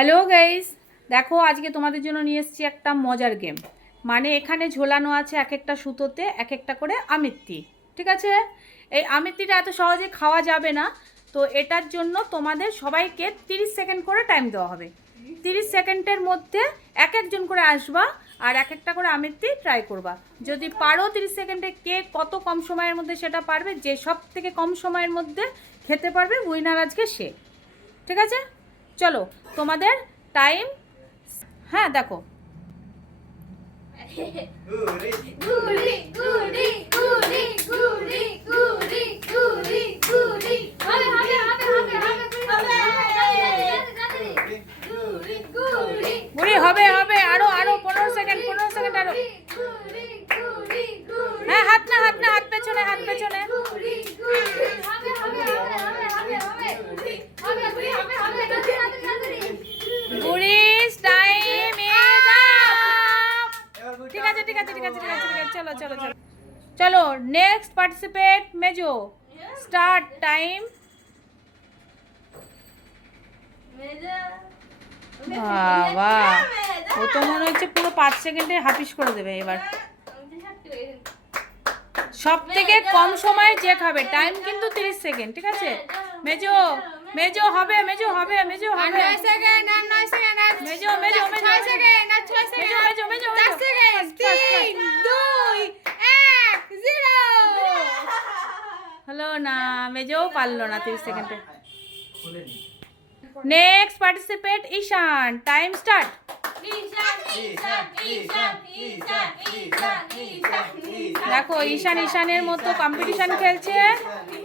Hello guys, দেখো আজকে তোমাদের জন্য নিয়ে এসেছি একটা মজার গেম। মানে এখানে ঝোলানো আছে এক একটা সুতোতে এক একটা করে আমিত্তি। ঠিক আছে, এই আমিত্তিটা এত সহজে খাওয়া যাবে না, তো এটার জন্য তোমাদের সবাইকে 30 সেকেন্ড করে টাইম দেওয়া হবে। 30 সেকেন্ডের মধ্যে এক একজন করে আসবা আর এক একটা করে আমিত্তি ট্রাই করবা। যদি পারো 30 সেকেন্ডে কে কত কম সময়ের মধ্যে সেটা পারবে, যে সব থেকে কম সময়ের মধ্যে খেতে পারবে উইনার আজকে সে। ঠিক আছে, চলো তোমাদের টাইম। হ্যাঁ দেখো, গুড়ি হবে হবে, আরো আরো 15 সেকেন্ড, 15 সেকেন্ড আরো। হ্যাঁ, হাত না হাত না, হাত পেছনে, হাত পেছনে। গুড়িস টাইম ইজ আপ। ঠিক আছে ঠিক আছে ঠিক আছে ঠিক আছে ঠিক আছে, চলো চলো চলো চলো। নেক্সট পার্টিসিপেট মেজো, স্টার্ট টাইম। বাবা, ও তো মনে হচ্ছে পুরো 5 সেকেন্ডে হাফিস করে দেবে এবার। সব থেকে কম সময়ে যে খাবে, টাইম কিন্তু 30 সেকেন্ড। ঠিক আছে, মেজো মেজো হবে, মেজো হবে, মেজো হবে। 9 সেকেন্ড আর 9 সেকেন্ড আর মেজো মেজো মেজো 6 সেকেন্ড আর 6 সেকেন্ড মেজো মেজো 10 সেকেন্ড 3 2 1 0। হলো না, মেজো পারলো না 30 সেকেন্ডে। নেক্সট পার্টিসিপেট ঈশান, টাইম স্টার্ট। দেখো ঈশান ঈশানের মতো কম্পিটিশন খেলছে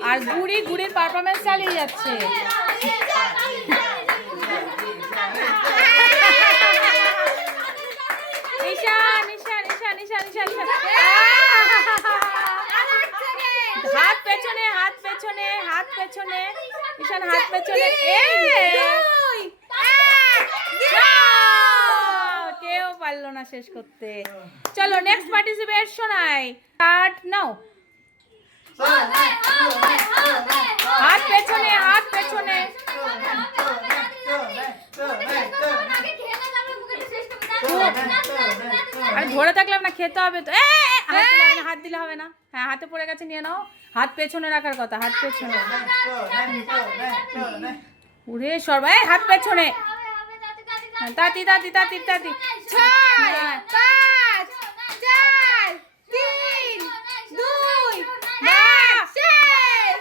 আর গুড়ি গুড়ির পারফরমেন্স চালিয়ে যাচ্ছে। ঈশান ঈশান ঈশান ঈশান ঈশান হাত পেছনে, হাত পেছনে, হাত পেছনে, ঈশান হাত পেছনে। কেউ পারলো না শেষ করতে। চলো নেক্সট পার্টিসিপেট শোনাই, স্টার্ট নাও। হাত পেছনে, হাত পেছনে। আরে ধরে থাকলাম না, খেতে হবে তো। হাত দিলে হবে না। হ্যাঁ, হাতে পড়ে গেছে, নিয়ে নাও। হাত পেছনে রাখার কথা, হাত পেছনে। উরে সবাই হাত পেছনে। তাতি তাতি তাতি তাতি। 6 5 4 3 2 1 শেষ।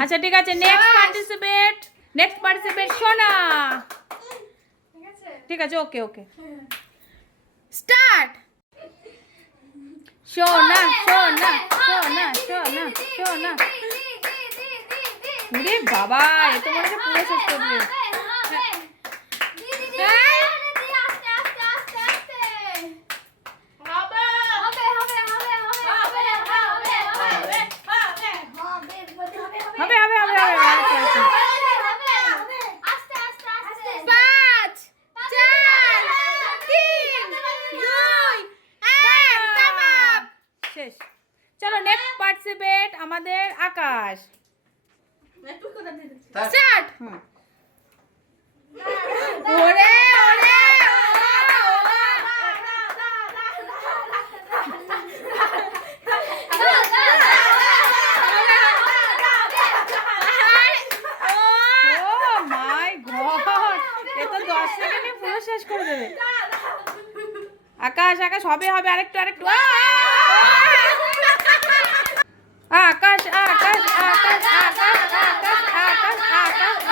আচ্ছা ঠিক আছে, নেক্সট পার্টিসিপেট সোনা। ঠিক আছে, ওকে ওকে, স্টার্ট। সোনা সোনা সোনা সোনা সোনা। ওরে বাবা, এ তো মনে হচ্ছে পুরো শেষ করবে। হবে হবে হবে হবে। 5 4 3 2 1 টাইম আপ, শেষ। চলো নেক্সট পার্টিসিপেট আমাদের আকাশ, স্টার্ট। ওরে ওরে শেষ করে দেবে। আকাশ আকাশ হবে হবে, আরেকটু আরেকটু। আকাশ আকাশ আকাশ আকাশ আকাশ আকাশ আকাশ আকাশ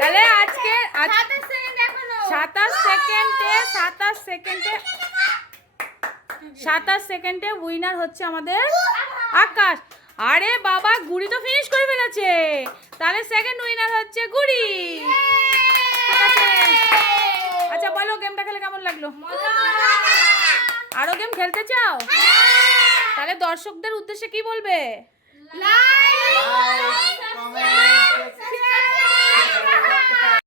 তাহলে আজকে 27 সেকেন্ডে উইনার হচ্ছে আমাদের আকাশ। আরে বাবা, গুড়ি তো ফিনিশ করে ফেলেছে, তাহলে সেকেন্ড উইনার হচ্ছে গুড়ি। আচ্ছা বলো, গেমটা খেলে কেমন লাগলো? আরো গেম খেলতে চাও? তাহলে দর্শকদের উদ্দেশ্যে কি বলবে? Like, comment,